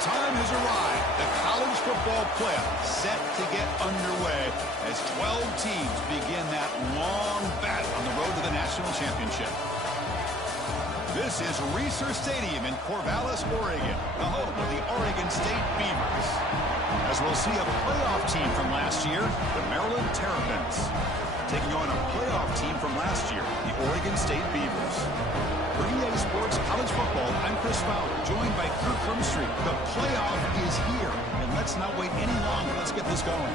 time has arrived. The college football playoff set to get underway as 12 teams begin that long battle on the road to the national championship. This is Reser Stadium in Corvallis, Oregon, the home of the Oregon State Beavers. As we'll see a playoff team from last year, the Maryland Terrapins, taking on a playoff team from last year, the Oregon State Beavers. For EA Sports College Football, I'm Chris Fowler, joined by Kirk Krumstreet. The playoff is here, and let's not wait any longer. Let's get this going.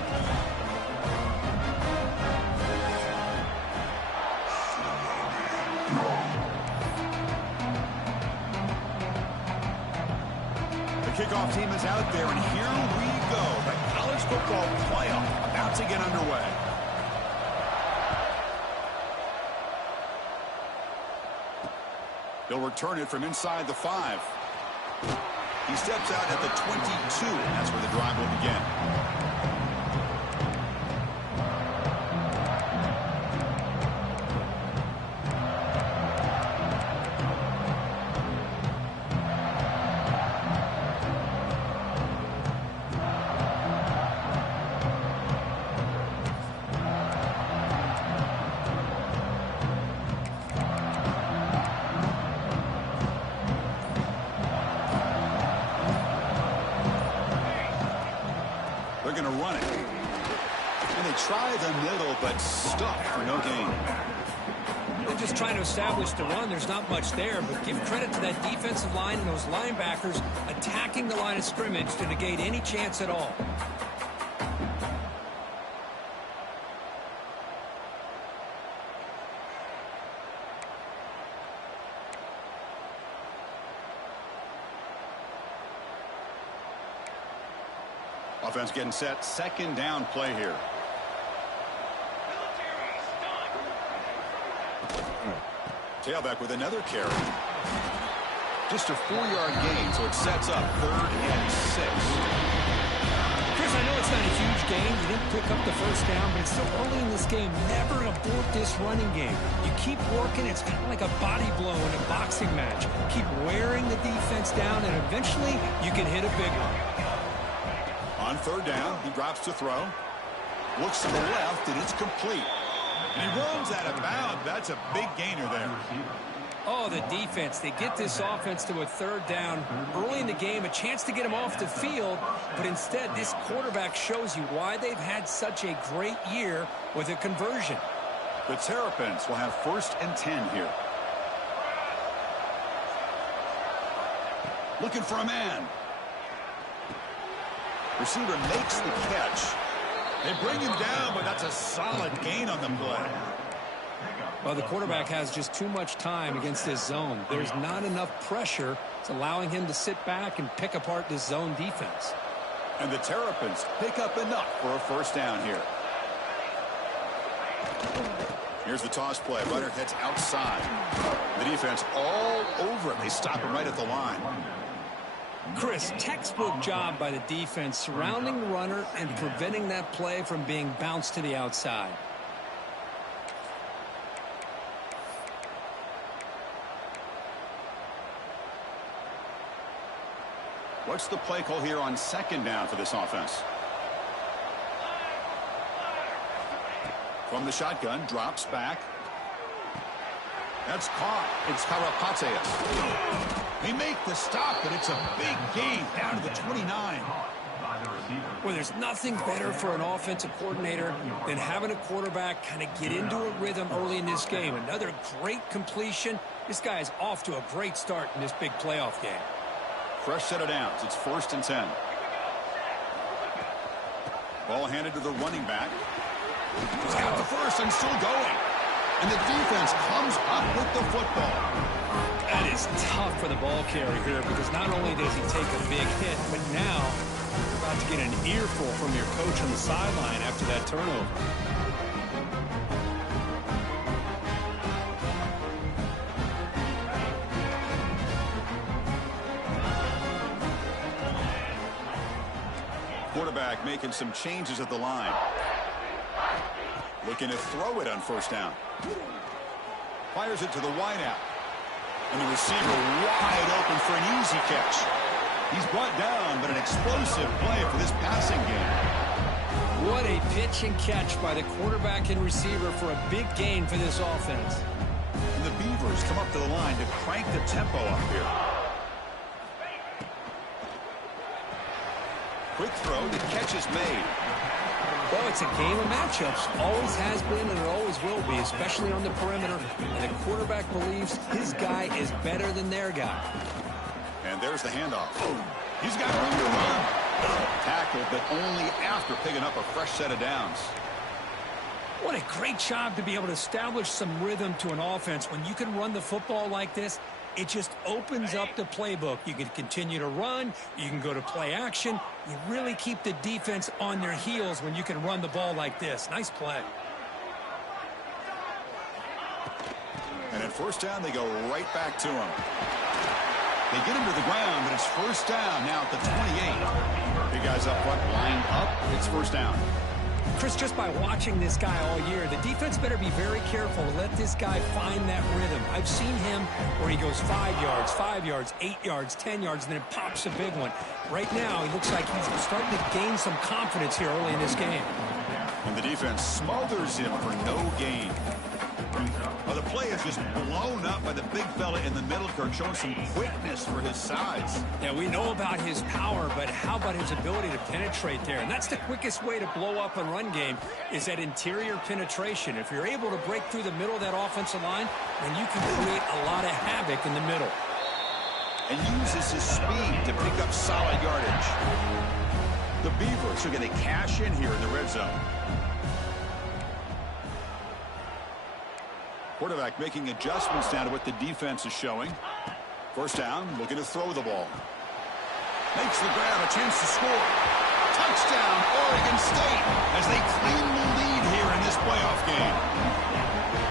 The kickoff team is out there, and here we go. The college football playoff about to get underway. He'll return it from inside the 5. He steps out at the 22, and that's where the drive will begin. They're going to run it. And they try the middle, but stuck for no gain. They're just trying to establish the run. There's not much there, but give credit to that defensive line and those linebackers attacking the line of scrimmage to negate any chance at all. Offense getting set. Second down play here. Tailback with another carry. Just a 4-yard gain, so it sets up 3rd and 6. Chris, I know it's not a huge gain. You didn't pick up the first down, but it's still early in this game. Never abort this running game. You keep working. It's kind of like a body blow in a boxing match. Keep wearing the defense down, and eventually you can hit a big one. On 3rd down, he drops to throw. Looks to the left, and it's complete. And he runs out of bounds. That's a big gainer there. Oh, the defense. They get this offense to a 3rd down early in the game, a chance to get him off the field, but instead this quarterback shows you why they've had such a great year with a conversion. The Terrapins will have 1st and 10 here. Looking for a man. Receiver makes the catch. They bring him down, but that's a solid gain on the play. Well, the quarterback has just too much time against this zone. There's not enough pressure. It's allowing him to sit back and pick apart this zone defense. And the Terrapins pick up enough for a 1st down here. Here's the toss play. Runner heads outside. The defense all over it. They stop him right at the line. Chris, textbook job by the defense surrounding the runner and preventing that play from being bounced to the outside. What's the play call here on 2nd down for this offense? From the shotgun, drops back. That's caught. It's Karapateas. They make the stop, but it's a big gain down to the 29. Well, there's nothing better for an offensive coordinator than having a quarterback kind of get into a rhythm early in this game. Another great completion. This guy is off to a great start in this big playoff game. Fresh set of downs. It's 1st and 10. Ball handed to the running back. He's got the first and still going. And the defense comes up with the football. That is tough for the ball carrier here because not only does he take a big hit, but now you're about to get an earful from your coach on the sideline after that turnover. Quarterback making some changes at the line. Looking to throw it on 1st down. Fires it to the wideout. And the receiver wide open for an easy catch. He's brought down, but an explosive play for this passing game. What a pitch and catch by the quarterback and receiver for a big gain for this offense. And the Beavers come up to the line to crank the tempo up here. Quick throw, the catch is made. Well, it's a game of matchups. Always has been and it always will be, especially on the perimeter. And the quarterback believes his guy is better than their guy. And there's the handoff. He's got room to run. Tackled, but only after picking up a fresh set of downs. What a great job to be able to establish some rhythm to an offense. When you can run the football like this, it just opens up the playbook. You can continue to run. You can go to play action. You really keep the defense on their heels when you can run the ball like this. Nice play. And at first down, they go right back to him. They get him to the ground, but it's first down now at the 28. Big guys up front, lined up. It's first down. Chris, just by watching this guy all year, the defense better be very careful to let this guy find that rhythm. I've seen him where he goes 5 yards, 8 yards, 10 yards, and then it pops a big one. Right now, he looks like he's starting to gain some confidence here early in this game. And the defense smothers him for no gain. Well, the play is just blown up by the big fella in the middle, Kirk, showing some quickness for his size. Yeah, we know about his power, but how about his ability to penetrate there? And that's the quickest way to blow up a run game, is that interior penetration. If you're able to break through the middle of that offensive line, then you can create a lot of havoc in the middle. And uses his speed to pick up solid yardage. The Beavers are going to cash in here in the red zone. Quarterback making adjustments down to what the defense is showing. First down, looking to throw the ball. Makes the grab, a chance to score. Touchdown, Oregon State, as they claim the lead here in this playoff game.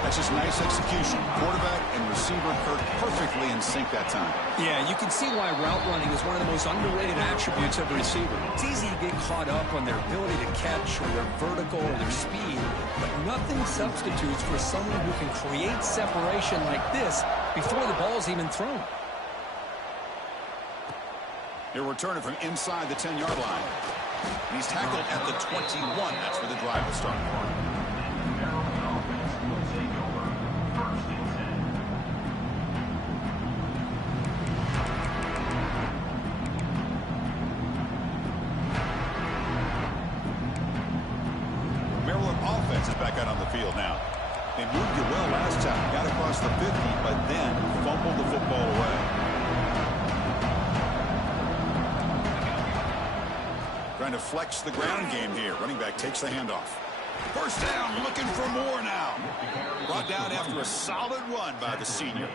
That's just nice execution. Quarterback and receiver Kirk perfectly in sync that time. Yeah, you can see why route running is one of the most underrated attributes of a receiver. It's easy to get caught up on their ability to catch or their vertical or their speed, but nothing substitutes for someone who can create separation like this before the ball's even thrown. They're returning from inside the 10-yard line. He's tackled at the 21. That's where the drive will start. Offense is back out on the field now. They moved it well last time, got across the 50, but then fumbled the football away. Trying to flex the ground game here. Running back takes the handoff. First down, looking for more now. Brought down after a solid run by the senior.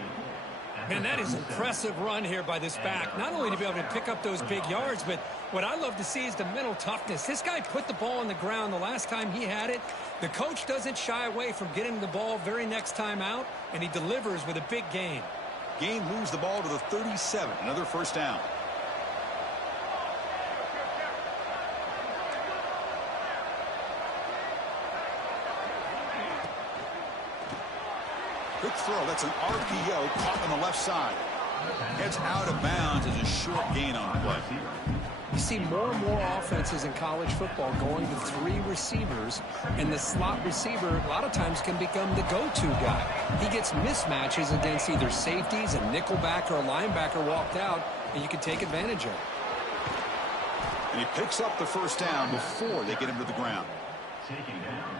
Man, that is an impressive run here by this back. Not only to be able to pick up those big yards, but what I love to see is the mental toughness. This guy put the ball on the ground the last time he had it. The coach doesn't shy away from getting the ball very next time out, and he delivers with a big gain. Gain moves the ball to the 37. Another first down. Good throw. That's an RPO caught on the left side. Heads out of bounds as a short gain on the play. You see more and more offenses in college football going to 3 receivers, and the slot receiver a lot of times can become the go-to guy. He gets mismatches against either safeties, a nickelback, or a linebacker walked out, and you can take advantage of it. And he picks up the first down before they get him to the ground.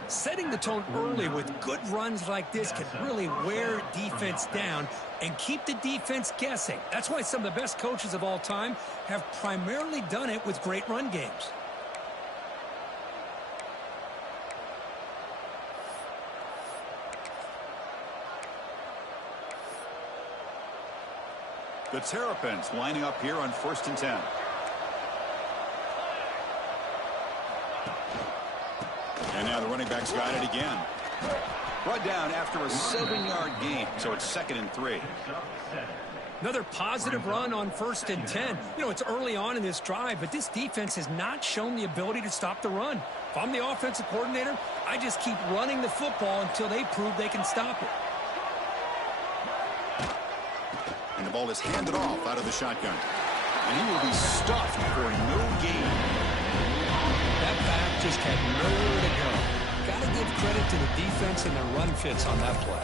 Setting the tone early with good runs like this can really wear defense down and keep the defense guessing. That's why some of the best coaches of all time have primarily done it with great run games. The Terrapins lining up here on 1st and 10. And now the running back's got it again. Brought down after a 7-yard gain, so it's 2nd and 3. Another positive run on 1st and 10. You know, it's early on in this drive, but this defense has not shown the ability to stop the run. If I'm the offensive coordinator, I just keep running the football until they prove they can stop it. And the ball is handed off out of the shotgun. and he will be stuffed for no gain. That back just had nowhere to go. Got to give credit to the defense and their run fits on that play.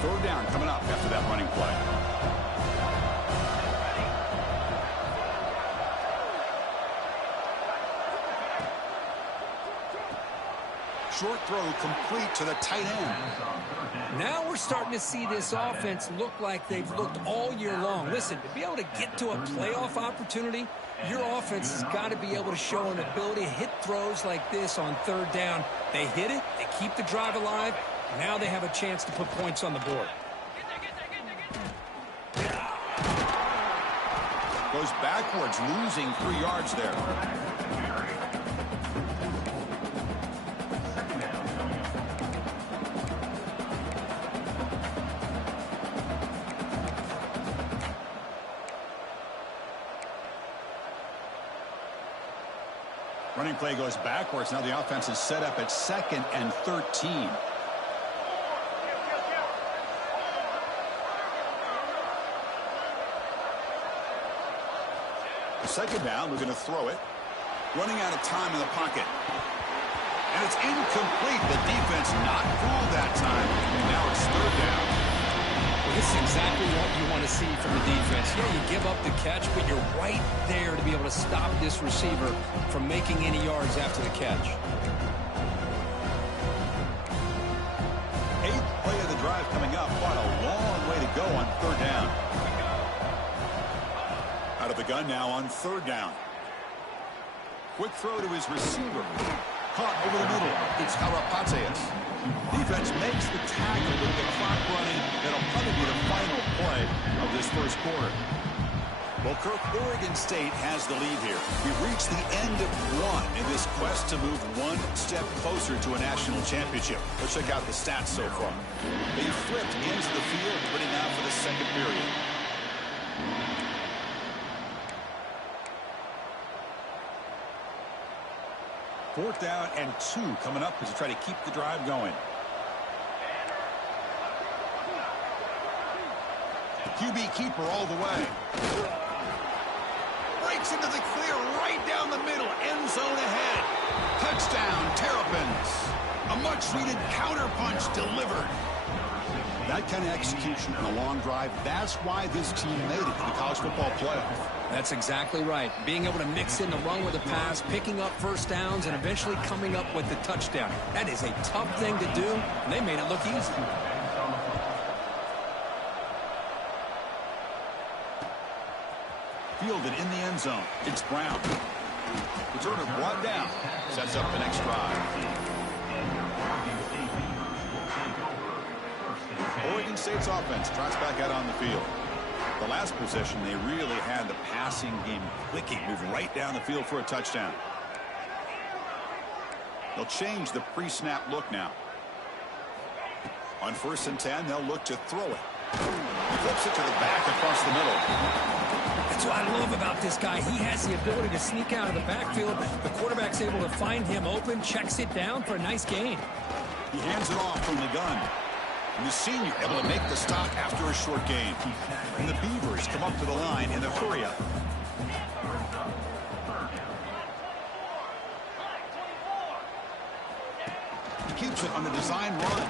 Third down coming up after that running play. Short throw complete to the tight end. Now we're starting to see this offense look like they've looked all year long. Listen, to be able to get to a playoff opportunity, your offense has got to be able to show an ability to hit throws like this on third down. They hit it, they keep the drive alive, now they have a chance to put points on the board. Goes backwards, losing 3 yards there. Running play goes backwards. Now the offense is set up at 2nd and 13. Second down, we're going to throw it. Running out of time in the pocket. And it's incomplete. The defense not fooled that time. And now it's third down. Well, this is exactly what you want to see from the defense. Yeah, you give up the catch, but you're right there to be able to stop this receiver from making any yards after the catch. 8th play of the drive coming up. What a long way to go on third down. Out of the gun now on third down. Quick throw to his receiver. Caught over the middle. It's Harapateas. Defense makes the tackle with the clock running. That'll probably be the final play of this first quarter. Well, Kirk, Oregon State has the lead here. We've reached the end of one in this quest to move one step closer to a national championship. Let's check out the stats so far. They flipped into the field, ready now for the second period. Fourth down and 2 coming up as they try to keep the drive going. QB keeper all the way. Breaks into the clear right down the middle. End zone ahead. Touchdown, Terrapins. A much-needed counterpunch delivered. That kind of execution and a long drive, that's why this team made it to the college football playoff. That's exactly right. Being able to mix in the run with the pass, picking up first downs, and eventually coming up with the touchdown. That is a tough thing to do, and they made it look easy. Fielded in the end zone. It's Brown. Returner brought down. Sets up the next drive. Oregon State's offense trots back out on the field. The last possession, they really had the passing game clicking, move right down the field for a touchdown. They'll change the pre-snap look now. On 1st and 10, they'll look to throw it. He flips it to the back across the middle. That's what I love about this guy. He has the ability to sneak out of the backfield. The quarterback's able to find him open, checks it down for a nice gain. He hands it off from the gun. And the senior able to make the stop after a short gain. And the Beavers come up to the line in the hurry-up. He keeps it on the design run.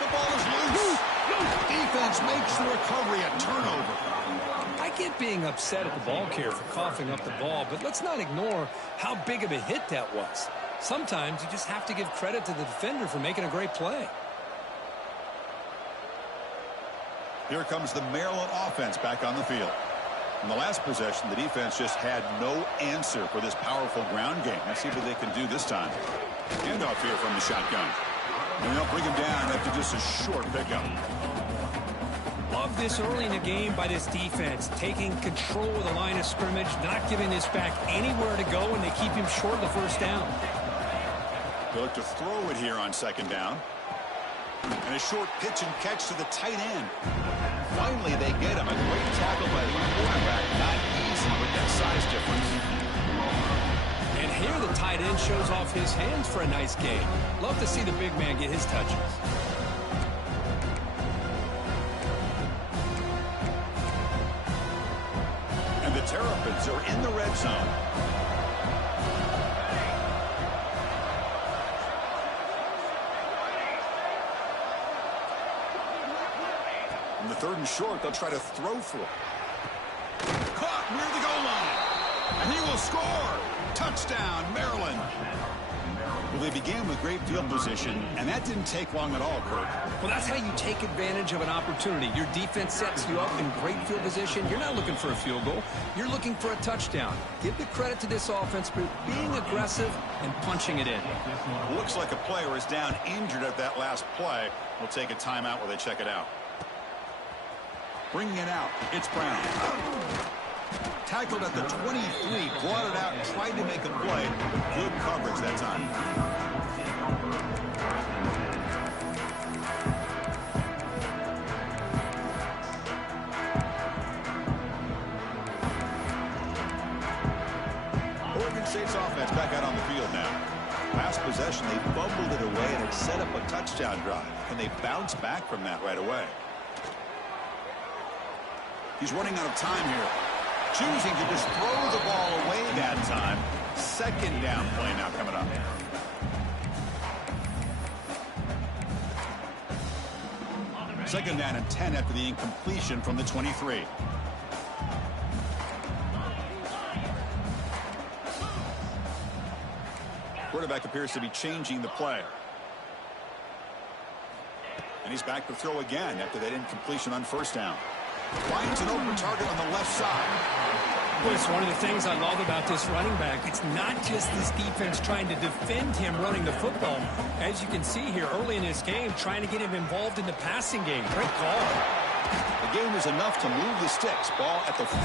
The ball is loose. Defense makes the recovery a turnover. I get being upset at the ball carrier for coughing up the ball, but let's not ignore how big of a hit that was. Sometimes you just have to give credit to the defender for making a great play. Here comes the Maryland offense back on the field. In the last possession, the defense just had no answer for this powerful ground game. Let's see what they can do this time. Handoff here from the shotgun. And they'll bring him down after just a short pickup. Love this early in the game by this defense, taking control of the line of scrimmage, not giving this back anywhere to go, and they keep him short of the first down. They look to throw it here on 2nd down. And a short pitch and catch to the tight end. Finally, they get him. A great tackle by the quarterback. Not easy with that size difference. And here the tight end shows off his hands for a nice gain. Love to see the big man get his touches. And the Terrapins are in the red zone. On the 3rd and short, they'll try to throw for it. Caught near the goal line. And he will score. Touchdown, Maryland. Well, they began with great field position, and that didn't take long at all, Kirk. Well, that's how you take advantage of an opportunity. Your defense sets you up in great field position. You're not looking for a field goal. You're looking for a touchdown. Give the credit to this offense for being aggressive and punching it in. Looks like a player is down injured at that last play. We'll take a timeout while they check it out. Bringing it out, it's Brown. Tackled at the 23, brought it out, tried to make a play, but good coverage that time. Oregon State's offense back out on the field now. Last possession, they fumbled it away, and it set up a touchdown drive. And they bounce back from that right away. He's running out of time here. Choosing to just throw the ball away that time. 2nd down play now coming up. Second down and 10 after the incompletion from the 23. Quarterback appears to be changing the play. And he's back to throw again after that incompletion on 1st down. Finds an open target on the left side. Well, it's one of the things I love about this running back. It's not just this defense trying to defend him running the football. As you can see here early in this game, trying to get him involved in the passing game. Great call. The game is enough to move the sticks. Ball at the 40.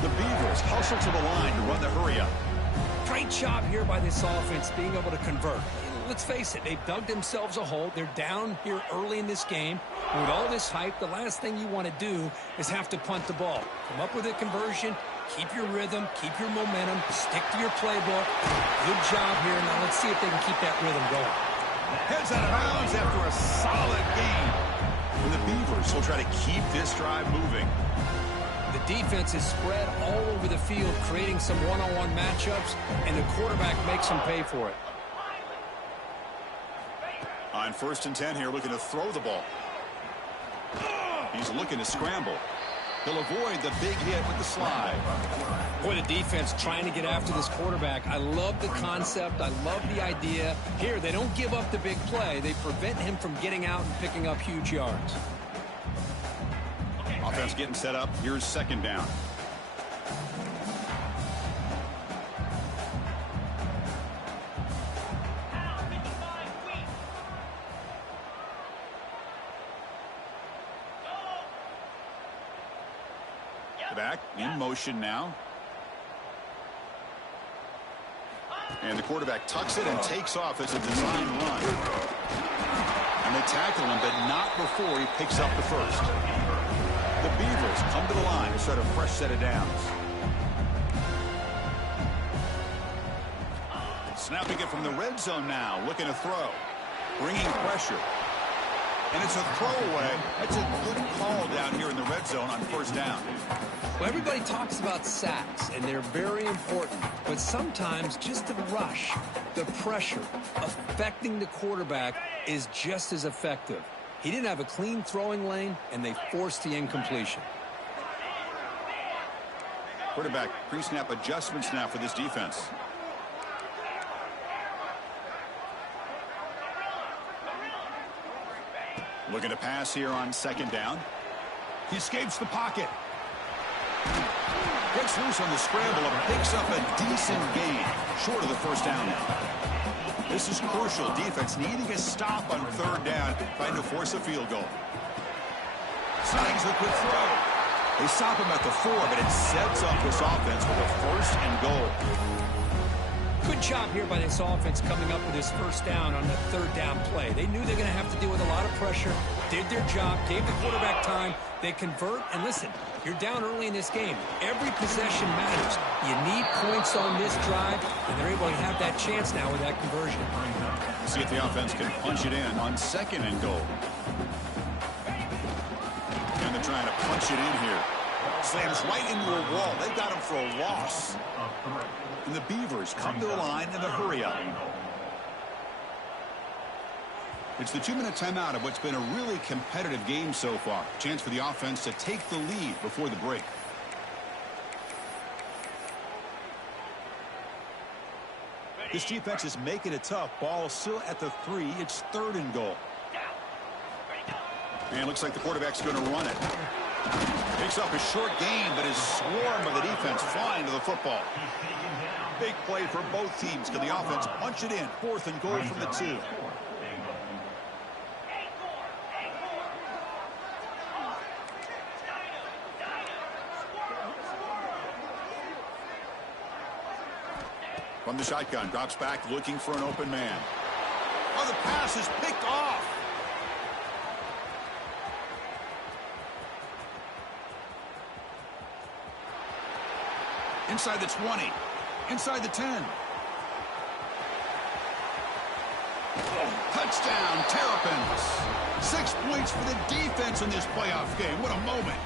The Beavers hustle to the line to run the hurry up. Great job here by this offense being able to convert. Let's face it, they've dug themselves a hole. They're down here early in this game. And with all this hype, the last thing you want to do is have to punt the ball. Come up with a conversion, keep your rhythm, keep your momentum, stick to your playbook. Good job here. Now let's see if they can keep that rhythm going. Heads out of bounds after a solid game. And the Beavers will try to keep this drive moving. The defense is spread all over the field, creating some one-on-one matchups, and the quarterback makes them pay for it. On 1st and 10 here, looking to throw the ball. He's looking to scramble. He'll avoid the big hit with the slide. Boy, the defense trying to get after this quarterback. I love the concept. I love the idea. Here, they don't give up the big play. They prevent him from getting out and picking up huge yards. Offense getting set up. Here's 2nd down. Back in motion now. And the quarterback tucks it and takes off as a design run. And they tackle him, but not before he picks up the first. The Beavers come to the line to start a fresh set of downs. Snapping it from the red zone now, looking to throw. Bringing pressure. And it's a throwaway. That's a good call down here in the red zone on 1st down. Well, everybody talks about sacks, and they're very important. But sometimes just the rush, the pressure, affecting the quarterback is just as effective. He didn't have a clean throwing lane, and they forced the incompletion. Quarterback pre-snap adjustments now for this defense. Looking to pass here on 2nd down. He escapes the pocket. Gets loose on the scramble and picks up a decent gain. Short of the 1st down now. This is crucial. Defense needing a stop on 3rd down, trying to force a field goal. Snags the quick throw. They stop him at the 4, but it sets up this offense with a 1st and goal. Good job here by this offense coming up with this first down on the third down play. They knew they're going to have to deal with a lot of pressure, did their job, gave the quarterback time. They convert, and listen, you're down early in this game. Every possession matters. You need points on this drive, and they're able to have that chance now with that conversion. See if the offense can punch it in on 2nd and goal. And they're trying to punch it in here. Slams right into a wall. They've got him for a loss. And the Beavers come to the line in the hurry-up. It's the 2-minute timeout of what's been a really competitive game so far. Chance for the offense to take the lead before the break. This defense is making it tough. Ball still at the 3. It's 3rd and goal. And it looks like the quarterback's going to run it. Picks up a short gain, but is swarmed by the defense flying to the football. Big play for both teams. Can the offense punch it in? 4th and goal from the 2. From the shotgun, drops back looking for an open man. Oh, the pass is picked off. Inside the 20. Inside the 10. Touchdown, Terrapins. 6 points for the defense in this playoff game. What a moment.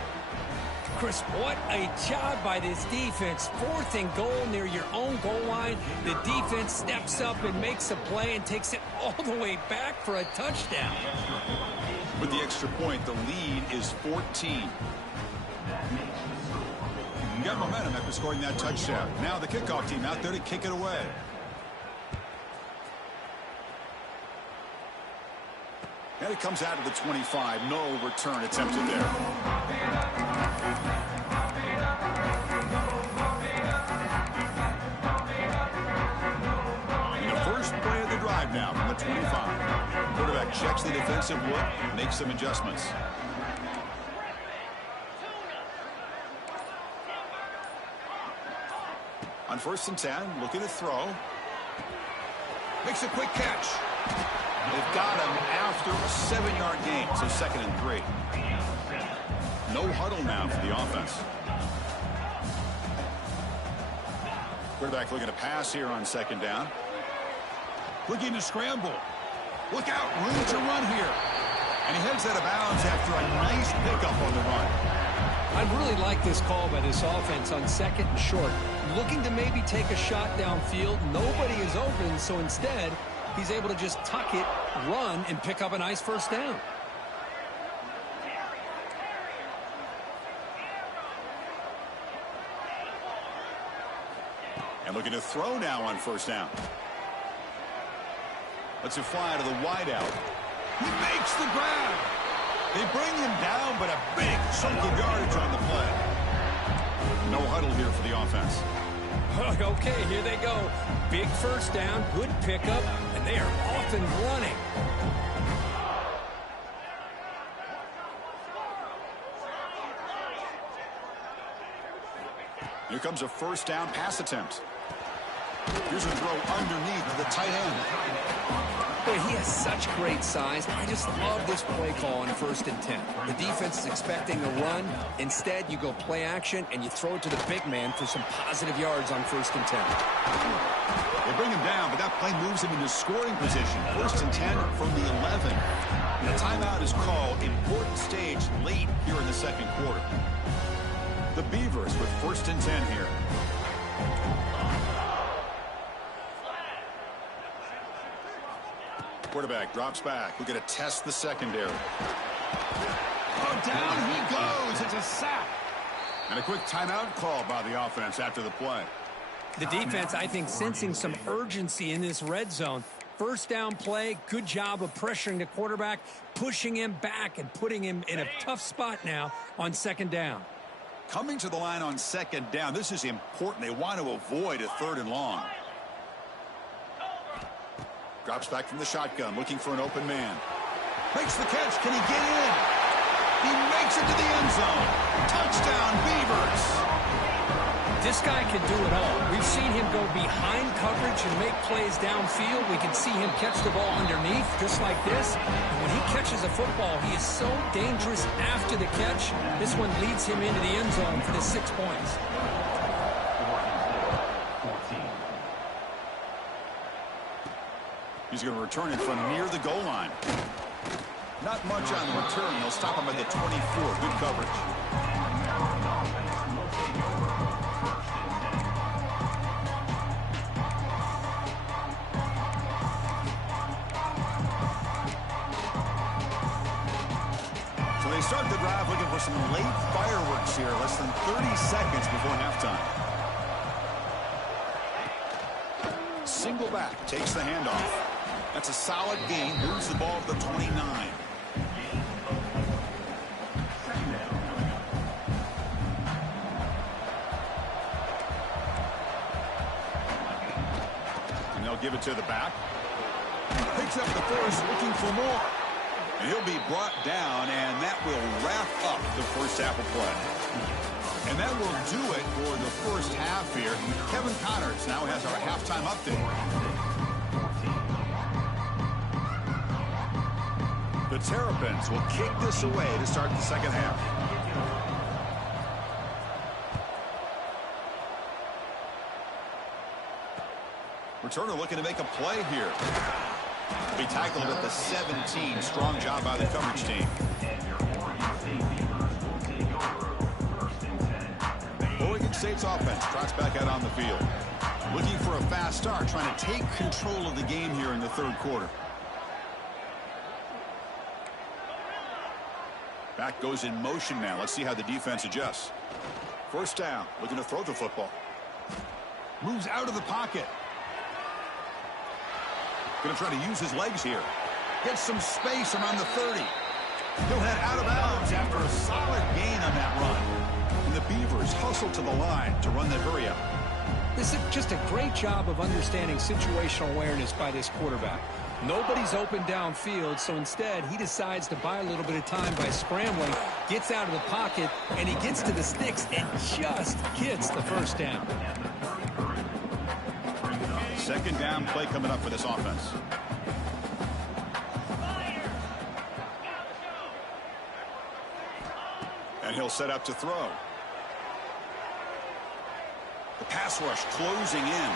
Chris, what a job by this defense. 4th and goal near your own goal line. The defense steps up and makes a play and takes it all the way back for a touchdown. With the extra point, the lead is 14. You got momentum after scoring that touchdown. Now the kickoff team out there to kick it away. And it comes out of the 25. No return attempted there. And the first play of the drive now from the 25. Quarterback checks the defensive look, makes some adjustments. On 1st and 10, looking to throw. Makes a quick catch. They've got him after a 7-yard gain, so 2nd and 3. No huddle now for the offense. Quarterback looking to pass here on 2nd down. Looking to scramble. Look out, room to run here. And he heads out of bounds after a nice pickup on the run. I really like this call by this offense on 2nd and short. Looking to maybe take a shot downfield. Nobody is open, so instead, he's able to just tuck it, run, and pick up a nice first down. And looking to throw now on 1st down. Lets it fly to the wideout. He makes the grab. They bring him down, but a big chunk of yardage on the play. No huddle here for the offense. Okay, here they go. Big first down, good pickup, and they are off and running. Here comes a 1st down pass attempt. Here's a throw underneath to the tight end. Boy, he has such great size. I just love this play call on 1st and 10. The defense is expecting a run. Instead, you go play action, and you throw it to the big man for some positive yards on 1st and 10. They bring him down, but that play moves him into scoring position. 1st and 10 from the 11. And the timeout is called. Important stage late here in the 2nd quarter. The Beavers with 1st and 10 here. Quarterback drops back. We're going to test the secondary. Oh, down he goes. It's a sack. And a quick timeout call by the offense after the play. The defense, I think, sensing some urgency in this red zone. 1st down play, good job of pressuring the quarterback, pushing him back and putting him in a tough spot now on 2nd down. Coming to the line on 2nd down, this is important. They want to avoid a 3rd and long. Drops back from the shotgun, looking for an open man. Makes the catch. Can he get in? He makes it to the end zone. Touchdown, Beavers. This guy can do it all. We've seen him go behind coverage and make plays downfield. We can see him catch the ball underneath, just like this. And when he catches a football, he is so dangerous after the catch. This one leads him into the end zone for the 6 points. He's going to return it from near the goal line. Not much on the return. They'll stop him at the 24. Good coverage. So they start the drive looking for some late fireworks here. Less than 30 seconds before halftime. Single back, takes the handoff. That's a solid gain, moves the ball to the 29. And they'll give it to the back. Picks up the first, looking for more. And he'll be brought down, and that will wrap up the first half of play. And that will do it for the first half here. Kevin Connors now has our halftime update. The Terrapins will kick this away to start the second half. Returner looking to make a play here. Be tackled at the 17. Strong job by the coverage team. Oregon State's offense trots back out on the field. Looking for a fast start, trying to take control of the game here in the third quarter. Back goes in motion now. Let's see how the defense adjusts. First down, looking to throw the football. Moves out of the pocket. Going to try to use his legs here. Gets some space around the 30. He'll head out of bounds after a solid gain on that run. And the Beavers hustle to the line to run that hurry up. This is just a great job of understanding situational awareness by this quarterback. Nobody's open downfield, so instead he decides to buy a little bit of time by scrambling, gets out of the pocket, and he gets to the sticks and just gets the first down. Second down play coming up for this offense. And he'll set up to throw. The pass rush closing in.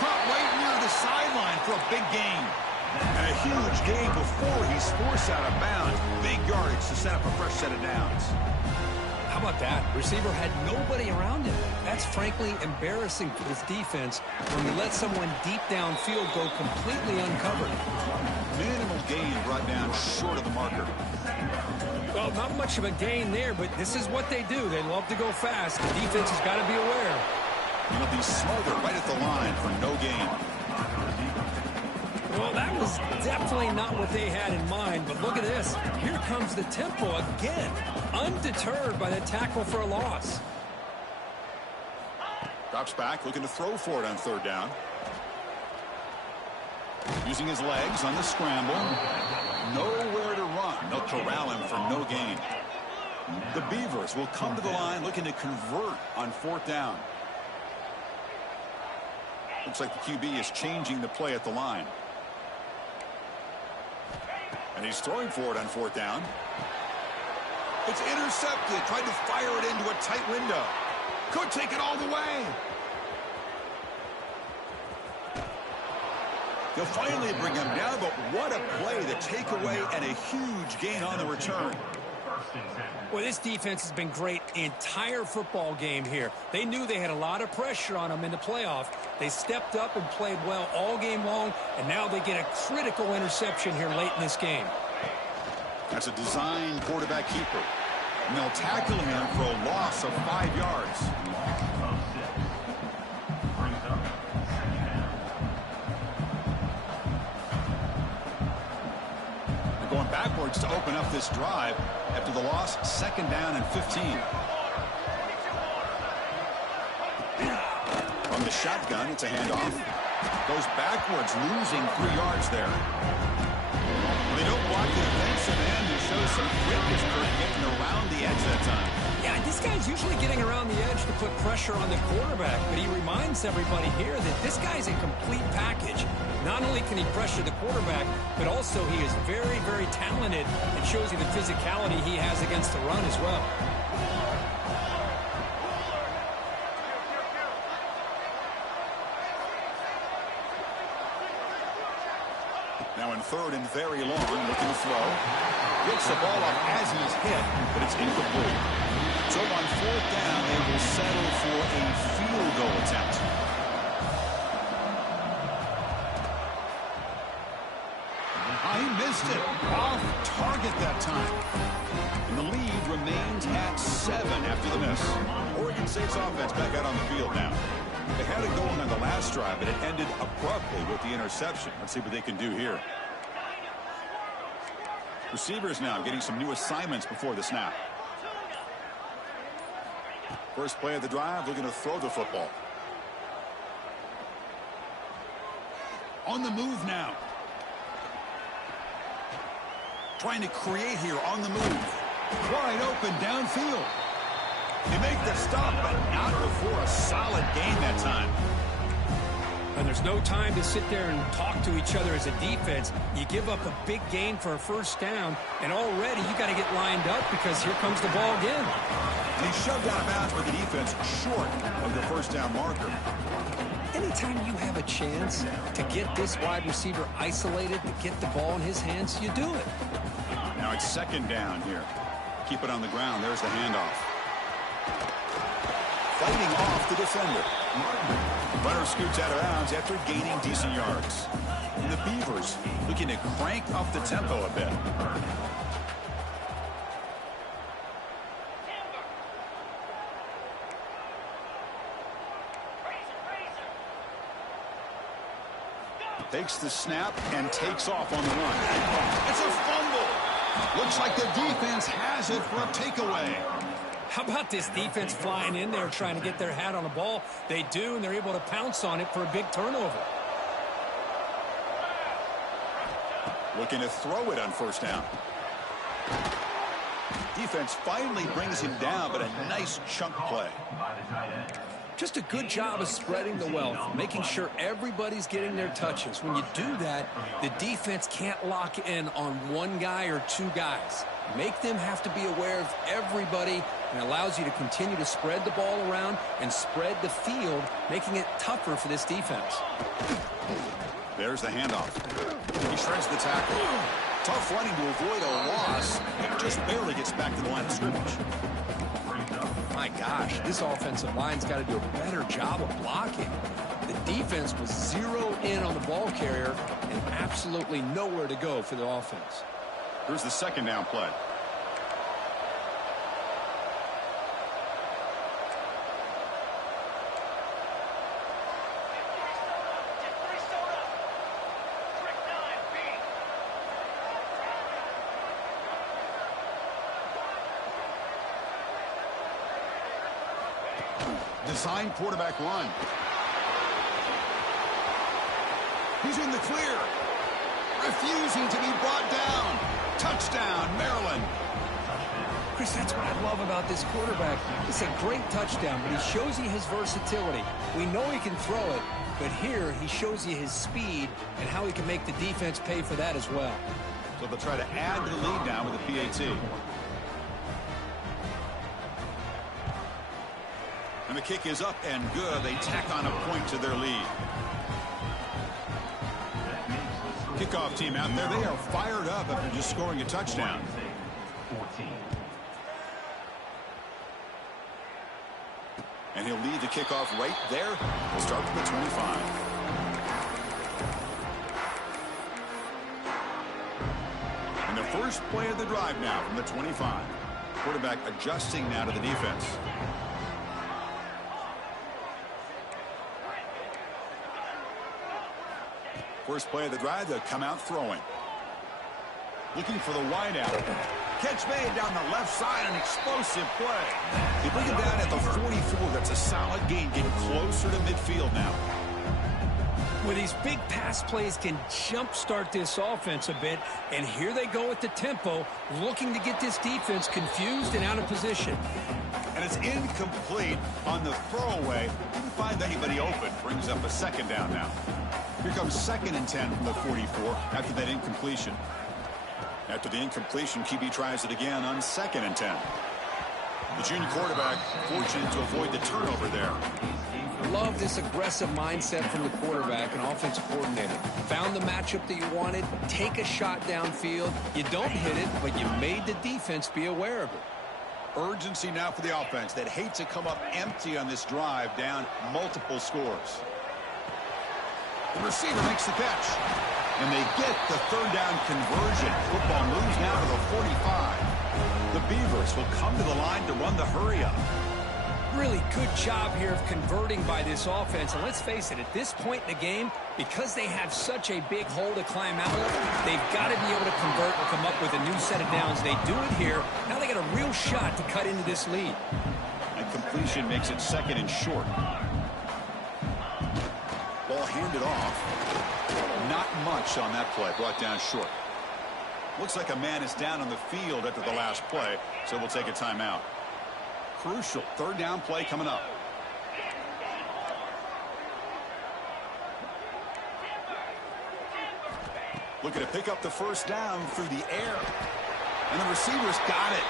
Caught right near the sideline for a big gain. And a huge gain before he's forced out of bounds. Big yardage to set up a fresh set of downs. How about that? Receiver had nobody around him. That's frankly embarrassing for this defense when you let someone deep downfield go completely uncovered. Minimal gain brought down short of the marker. Well, not much of a gain there, but this is what they do. They love to go fast. The defense has got to be aware. He'll be smothered right at the line for no gain. Well, that was definitely not what they had in mind, but look at this. Here comes the tempo again, undeterred by the tackle for a loss. Drops back, looking to throw for it on third down. Using his legs on the scramble. Nowhere to run. They'll corral him for no gain. The Beavers will come to the line looking to convert on fourth down. Looks like the QB is changing the play at the line. And he's throwing for it on fourth down. It's intercepted. Tried to fire it into a tight window. Could take it all the way. They'll finally bring him down, but what a play, the takeaway and a huge gain on the return. Well, this defense has been great the entire football game here. They knew they had a lot of pressure on them in the playoff. They stepped up and played well all game long, and now they get a critical interception here late in this game. That's a design quarterback keeper. And they'll tackle him for a loss of 5 yards. They're going backwards to open up this drive after the loss. Second down and 15. From the shotgun, it's a handoff. Goes backwards, losing 3 yards there. They don't block the defensive end and show some quickness for getting around the edge that time. Yeah, this guy's usually getting around the edge to put pressure on the quarterback, but he reminds everybody here that this guy's a complete package. Not only can he pressure the quarterback, but also he is very, very talented and shows you the physicality he has against the run as well. Now in third and very long, looking to throw. Gets the ball up as he's hit, but it's incomplete. So on fourth down, they will settle for a field goal attempt. He missed it. Off target that time. And the lead remains at 7 after the miss. Oregon State's offense back out on the field now. They had it going on the last drive, but it ended abruptly with the interception. Let's see what they can do here. Receivers now getting some new assignments before the snap. First play of the drive, looking to throw the football. On the move now. Trying to create here on the move. Wide open downfield. They make the stop, but not before a solid gain that time. And there's no time to sit there and talk to each other as a defense. You give up a big gain for a first down, and already you got to get lined up because here comes the ball again. And he shoved out of bounds with the defense short of the first down marker. Anytime you have a chance to get this wide receiver isolated, to get the ball in his hands, you do it. Now it's second down here. Keep it on the ground. There's the handoff. Fighting off the defender. Runner scoots out of bounds after gaining decent yards. And the Beavers looking to crank up the tempo a bit. Takes the snap and takes off on the run. It's a fumble. Looks like the defense has it for a takeaway. How about this defense flying in there trying to get their hat on the ball? They do, and they're able to pounce on it for a big turnover. Looking to throw it on first down. Defense finally brings him down, but a nice chunk play. Just a good job of spreading the wealth, making sure everybody's getting their touches. When you do that, the defense can't lock in on one guy or two guys. Make them have to be aware of everybody, and allows you to continue to spread the ball around and spread the field, making it tougher for this defense. There's the handoff. He shreds the tackle. Tough running to avoid a loss, and just barely gets back to the line of scrimmage. My gosh, this offensive line's got to do a better job of blocking. The defense was zeroed in on the ball carrier and absolutely nowhere to go for the offense. Here's the second down play. Design quarterback run. He's in the clear. Refusing to be brought down. Touchdown, Maryland. Chris, that's what I love about this quarterback. It's a great touchdown, but he shows you his versatility. We know he can throw it, but here he shows you his speed and how he can make the defense pay for that as well. So they'll try to add to the lead now with a PAT. And the kick is up and good. They tack on a point to their lead. Kickoff team out there. They are fired up after just scoring a touchdown. And he'll lead the kickoff right there. We'll start from the 25. And the first play of the drive now from the 25. Quarterback adjusting now to the defense. First play of the drive, they'll come out throwing. Looking for the wideout. Catch made down the left side, an explosive play. They bring it down at the 44. That's a solid gain, getting closer to midfield now. Well, these big pass plays can jumpstart this offense a bit, and here they go at the tempo, looking to get this defense confused and out of position. And it's incomplete on the throwaway. Didn't find anybody open. Brings up a second down now. Here comes 2nd and 10 from the 44 after that incompletion. After the incompletion, QB tries it again on 2nd and 10. The junior quarterback fortunate to avoid the turnover there. Love this aggressive mindset from the quarterback and offensive coordinator. Found the matchup that you wanted, take a shot downfield. You don't hit it, but you made the defense be aware of it. Urgency now for the offense that hates to come up empty on this drive, down multiple scores. The receiver makes the catch. And they get the third down conversion. Football moves now to the 45. The Beavers will come to the line to run the hurry-up. Really good job here of converting by this offense. And let's face it, at this point in the game, because they have such a big hole to climb out of, they've got to be able to convert and come up with a new set of downs. They do it here. Now they got a real shot to cut into this lead. And completion makes it 2nd and short. Ball handed off. Not much on that play. Brought down short. Looks like a man is down on the field after the last play, so we'll take a timeout. Crucial third down play coming up. Looking to pick up the first down through the air. And the receiver's got it.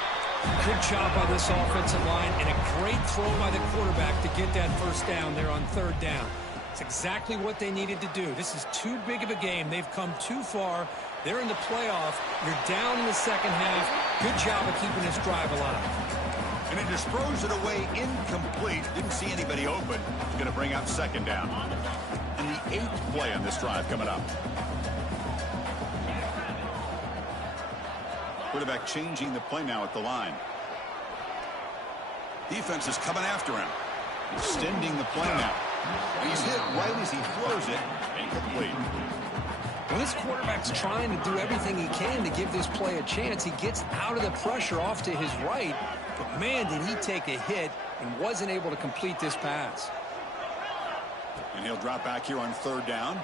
Good job by this offensive line and a great throw by the quarterback to get that first down there on 3rd down. It's exactly what they needed to do. This is too big of a game. They've come too far. They're in the playoff. You're down in the second half. Good job of keeping this drive alive. And it just throws it away incomplete. Didn't see anybody open. Going to bring up 2nd down. And the 8th play on this drive coming up. Quarterback changing the play now at the line. Defense is coming after him. Extending the play now. And he's hit right as he throws it. Incomplete. When this quarterback's trying to do everything he can to give this play a chance, he gets out of the pressure off to his right. But, man, did he take a hit and wasn't able to complete this pass. And he'll drop back here on 3rd down.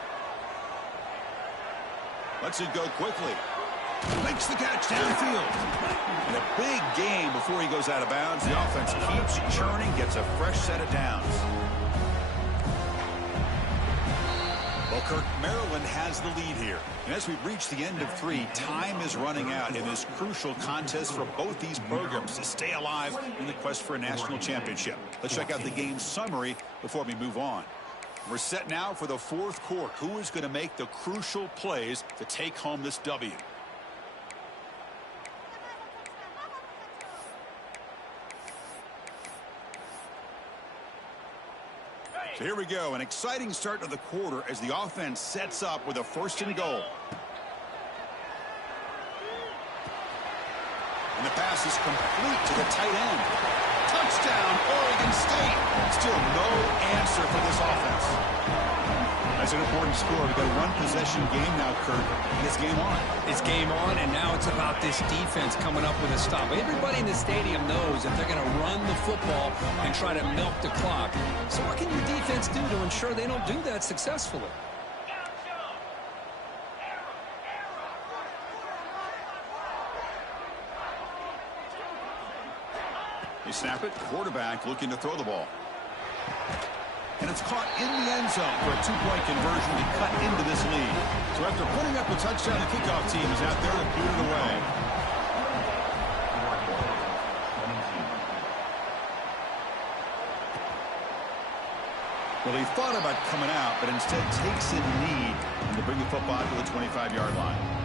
Lets it go quickly. Makes the catch downfield. And a big gain before he goes out of bounds. The offense keeps churning, gets a fresh set of downs. Well, Kirk, Maryland has the lead here. And as we've reached the end of 3, time is running out in this crucial contest for both these programs to stay alive in the quest for a national championship. Let's check out the game summary before we move on. We're set now for the 4th quarter. Who is going to make the crucial plays to take home this W? So here we go, an exciting start to the quarter as the offense sets up with a 1st and goal. And the pass is complete to the tight end. Touchdown, Oregon State. Still no answer for this offense. That's an important score. We've got a one-possession game now, Kurt, and it's game on. It's game on, and now it's about this defense coming up with a stop. Everybody in the stadium knows that they're going to run the football and try to milk the clock. So what can your defense do to ensure they don't do that successfully? They snap it. Quarterback looking to throw the ball. And it's caught in the end zone for a 2-point conversion to cut into this lead. So after putting up a touchdown, the kickoff team is out there to boot it away. Well, he thought about coming out, but instead takes a knee to bring the football to the 25-yard line.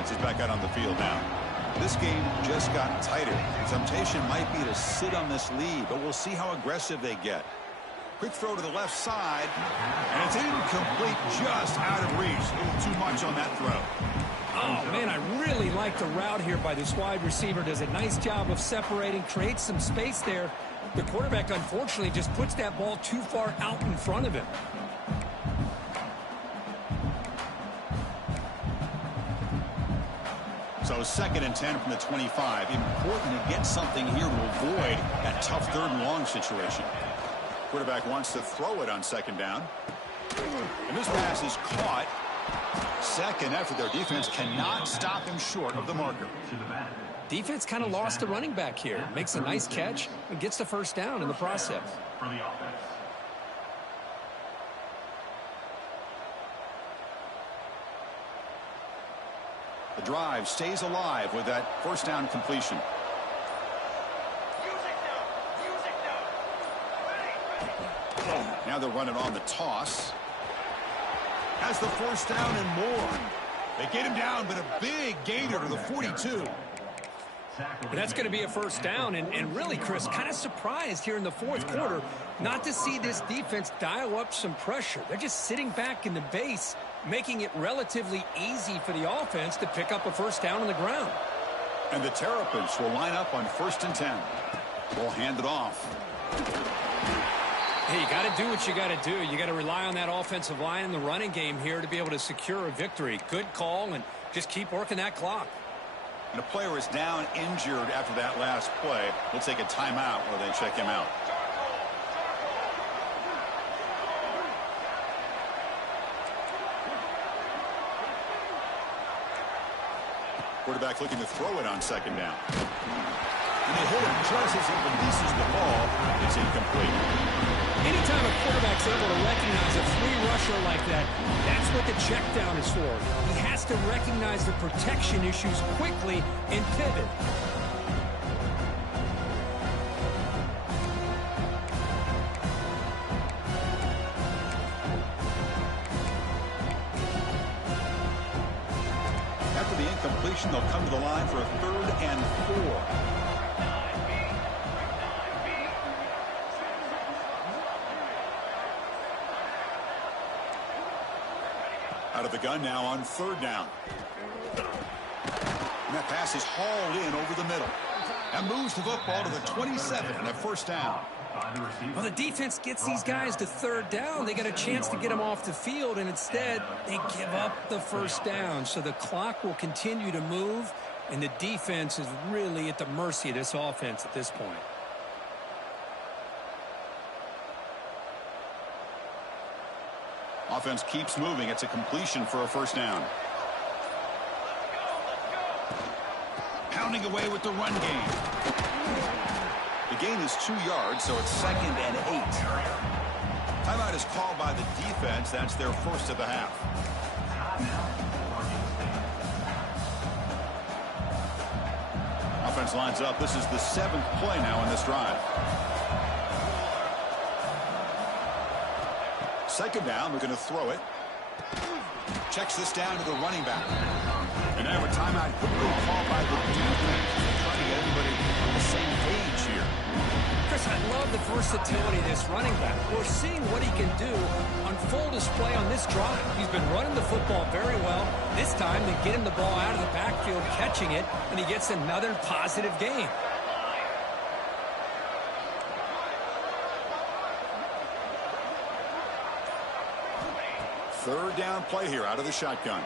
Is back out on the field now. This game just got tighter. The temptation might be to sit on this lead, but we'll see how aggressive they get. Quick throw to the left side, and it's incomplete, just out of reach. A little too much on that throw. Oh, man, I really like the route here by this wide receiver. Does a nice job of separating, creates some space there. The quarterback, unfortunately, just puts that ball too far out in front of him. So 2nd and 10 from the 25. Important to get something here to avoid that tough 3rd and long situation. Quarterback wants to throw it on 2nd down. And this pass is caught. 2nd effort. Their defense cannot stop him short of the marker. Defense kind of lost the running back here. Makes a nice catch and gets the 1st down in the process. For the offense. The drive stays alive with that 1st down completion. Now they're running on the toss. Has the 1st down and more. They get him down, but a big gainer to the 42. And that's going to be a 1st down. And really, Chris, kind of surprised here in the 4th quarter not to see this defense dial up some pressure. They're just sitting back in the base, making it relatively easy for the offense to pick up a 1st down on the ground. And the Terrapins will line up on 1st and 10. We'll hand it off. Hey, you got to do what you got to do. You got to rely on that offensive line in the running game here to be able to secure a victory. Good call, and just keep working that clock. And a player is down injured after that last play. We'll take a timeout where they check him out. Quarterback looking to throw it on 2nd down. And they hit him just as he releases the ball. It's incomplete. Anytime a quarterback's able to recognize a free rusher like that, that's what the check down is for. He has to recognize the protection issues quickly and pivot. After the incompletion, they'll come to the line for a 3rd and 4. Out of the gun now on 3rd down. And that pass is hauled in over the middle. That moves the football to the 27 and a 1st down. Well, the defense gets these guys to 3rd down. They got a chance to get them off the field, and instead they give up the 1st down. So the clock will continue to move, and the defense is really at the mercy of this offense at this point. Offense keeps moving. It's a completion for a 1st down. Pounding away with the run game. The gain is 2 yards, so it's 2nd and 8. Timeout is called by the defense. That's their 1st of the half. Offense lines up. This is the 7th play now in this drive. 2nd down, we're going to throw it. Checks this down to the running back. And now a timeout quickly called by the defense. They're trying to get everybody on the same page here. Chris, I love the versatility of this running back. We're seeing what he can do on full display on this drive. He's been running the football very well. This time they get him the ball out of the backfield, catching it, and he gets another positive gain. 3rd down play here out of the shotgun.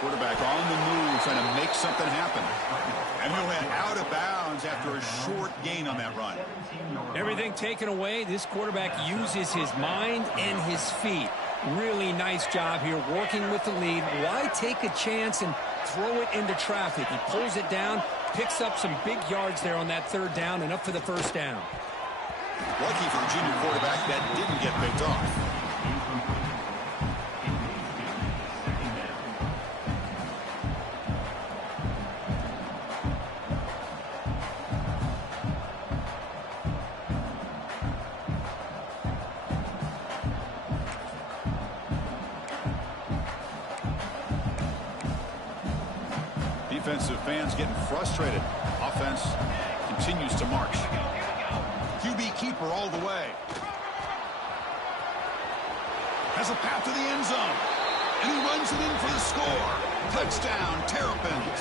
Quarterback on the move, trying to make something happen. And he went out of bounds after a short gain on that run. Everything taken away, this quarterback uses his mind and his feet. Really nice job here working with the lead. Why take a chance and throw it into traffic? He pulls it down, picks up some big yards there on that 3rd down and up for the 1st down. Lucky for the junior quarterback that didn't get picked off. Defensive fans getting frustrated. Offense continues to march. QB keeper all the way. Has a path to the end zone. And he runs it in for the score. Touchdown, Terrapins.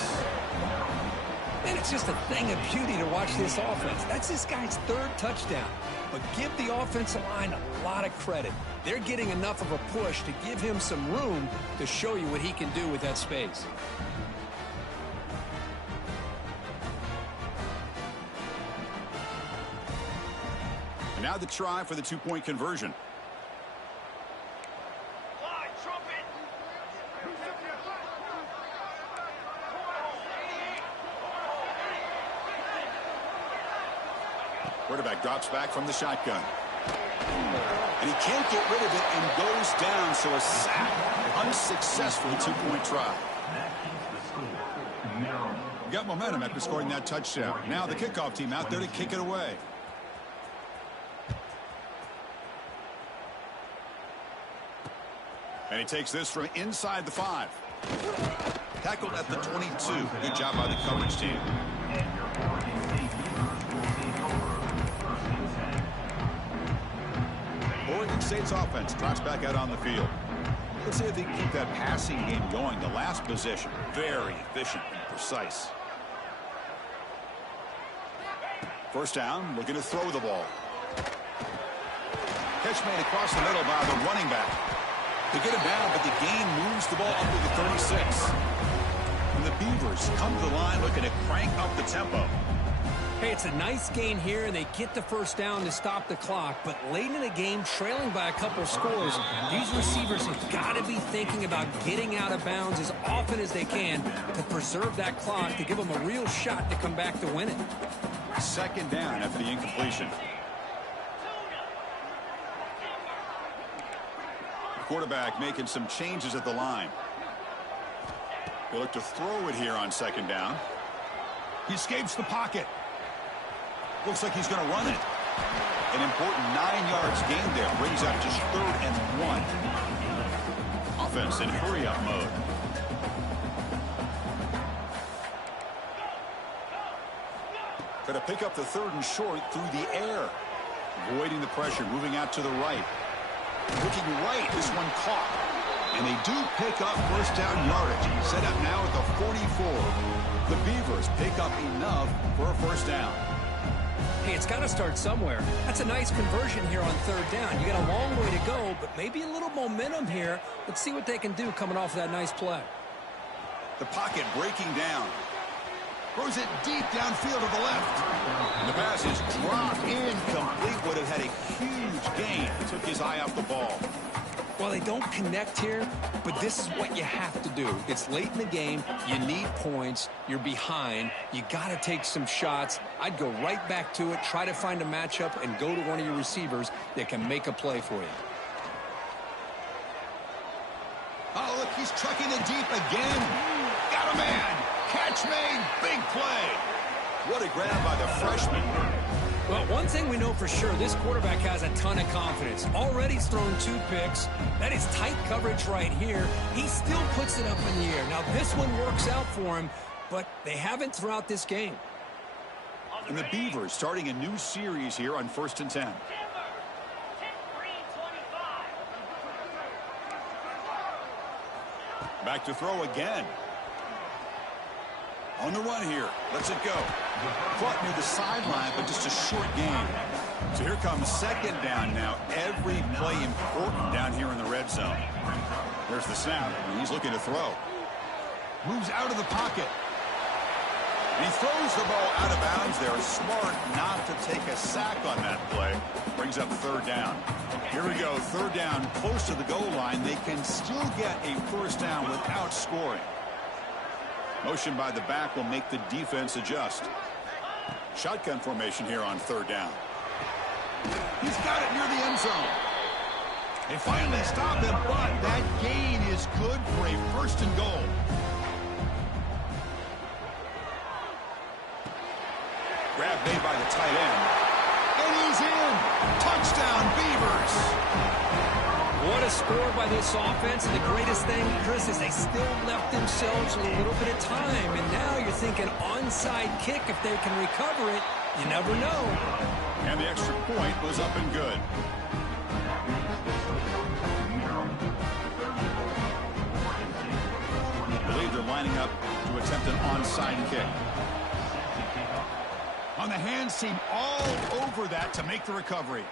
And it's just a thing of beauty to watch this offense. That's this guy's 3rd touchdown. But give the offensive line a lot of credit. They're getting enough of a push to give him some room to show you what he can do with that space. And now the try for the two-point conversion. Quarterback drops back from the shotgun. And he can't get rid of it and goes down, so a sack. Unsuccessful two-point try. Got momentum after scoring that touchdown. Now the kickoff team out there to kick it away. And he takes this from inside the 5. Tackled at the 22. Good job by the coverage team. Oregon State's offense drops back out on the field. Let's see if they can keep that passing game going. The last possession, very efficient and precise. First down, looking to throw the ball. Catch made across the middle by the running back. They get him down, but the gain moves the ball up to the 36. And the Beavers come to the line looking to crank up the tempo. Hey, it's a nice gain here, and they get the first down to stop the clock. But late in the game, trailing by a couple scores, these receivers have got to be thinking about getting out of bounds as often as they can to preserve that clock, to give them a real shot to come back to win it. Second down after the incompletion. The quarterback making some changes at the line. They look to throw it here on second down. He escapes the pocket. Looks like he's going to run it. An important 9 yards gain there. Brings up just 3rd and 1. Offense in hurry-up mode. Going to pick up the 3rd and short through the air. Avoiding the pressure, moving out to the right. Looking right, this one caught. And they do pick up first down yardage. Set up now at the 44. The Beavers pick up enough for a first down. Hey, it's got to start somewhere. That's a nice conversion here on 3rd down. You got a long way to go, but maybe a little momentum here. Let's see what they can do coming off of that nice play. The pocket breaking down. Throws it deep downfield to the left. And the pass is dropped incomplete. Would have had a huge gain. Took his eye off the ball. Well, they don't connect here, but this is what you have to do. It's late in the game. You need points. You're behind. You got to take some shots. I'd go right back to it, try to find a matchup, and go to one of your receivers that can make a play for you. Oh, look, he's trucking it deep again. Got a man. Catch made. Big play. What a grab by the freshman. Well, one thing we know for sure, this quarterback has a ton of confidence. Already he's thrown 2 picks. That is tight coverage right here. He still puts it up in the air. Now, this one works out for him, but they haven't throughout this game. And the Beavers starting a new series here on 1st and 10. Back to throw again. On the run here. Lets it go. Caught near the sideline, but just a short gain. So here comes second down now. Every play important down here in the red zone. There's the snap, and he's looking to throw. Moves out of the pocket. And he throws the ball out of bounds there. Smart not to take a sack on that play. Brings up 3rd down. Here we go. 3rd down, close to the goal line. They can still get a first down without scoring. Motion by the back will make the defense adjust. Shotgun formation here on 3rd down. He's got it near the end zone. They finally stop him, but that gain is good for a 1st and goal. Grab made by the tight end. And he's in. Touchdown, Beavers. What a score by this offense, and the greatest thing, Chris, is they still left themselves a little bit of time, and now you're thinking onside kick if they can recover it. You never know. And the extra point was up and good. I believe they're lining up to attempt an onside kick. On the hands team all over that to make the recovery.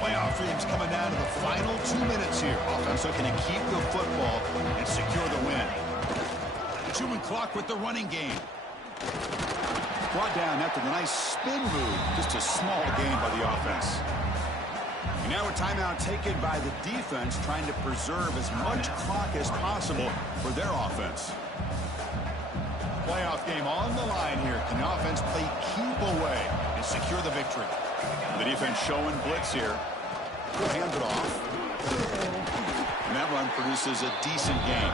Playoff dreams coming down to the final 2 minutes here. Offense looking to keep the football and secure the win. Chewing clock with the running game. Brought down after the nice spin move. Just a small gain by the offense. And now a timeout taken by the defense, trying to preserve as much clock as possible for their offense. Playoff game on the line here. Can the offense play keep away and secure the victory? The defense showing blitz here. We'll hand it off. And that run produces a decent gain.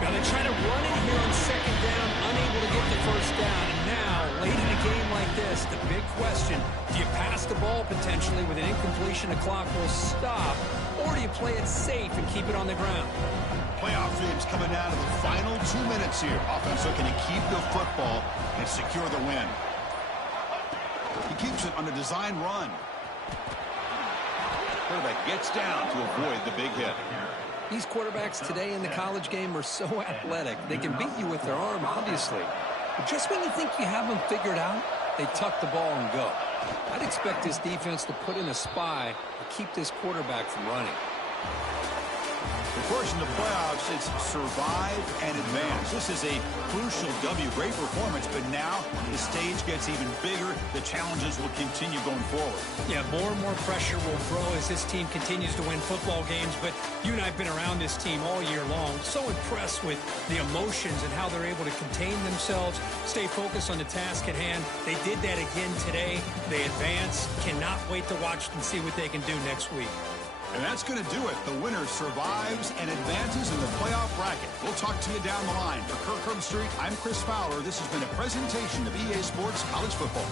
Now they try to run it here on second down, unable to get the first down. And now, late in a game like this, the big question, do you pass the ball potentially with an incompletion, the clock will stop, or do you play it safe and keep it on the ground? Playoff dreams coming down to the final 2 minutes here. Offense looking to keep the football and secure the win. He keeps it on a design run. Quarterback gets down to avoid the big hit. These quarterbacks today in the college game are so athletic. They can beat you with their arm, obviously. But just when you think you have them figured out, they tuck the ball and go. I'd expect this defense to put in a spy to keep this quarterback from running. Of course, in the playoffs, it's survive and advance. This is a crucial W. Great performance, but now the stage gets even bigger. The challenges will continue going forward. Yeah, more and more pressure will grow as this team continues to win football games. But you and I have been around this team all year long. So impressed with the emotions and how they're able to contain themselves, stay focused on the task at hand. They did that again today. They advance. Cannot wait to watch and see what they can do next week. And that's going to do it. The winner survives and advances in the playoff bracket. We'll talk to you down the line. For Kirk Herbstreit, I'm Chris Fowler. This has been a presentation of EA Sports College Football.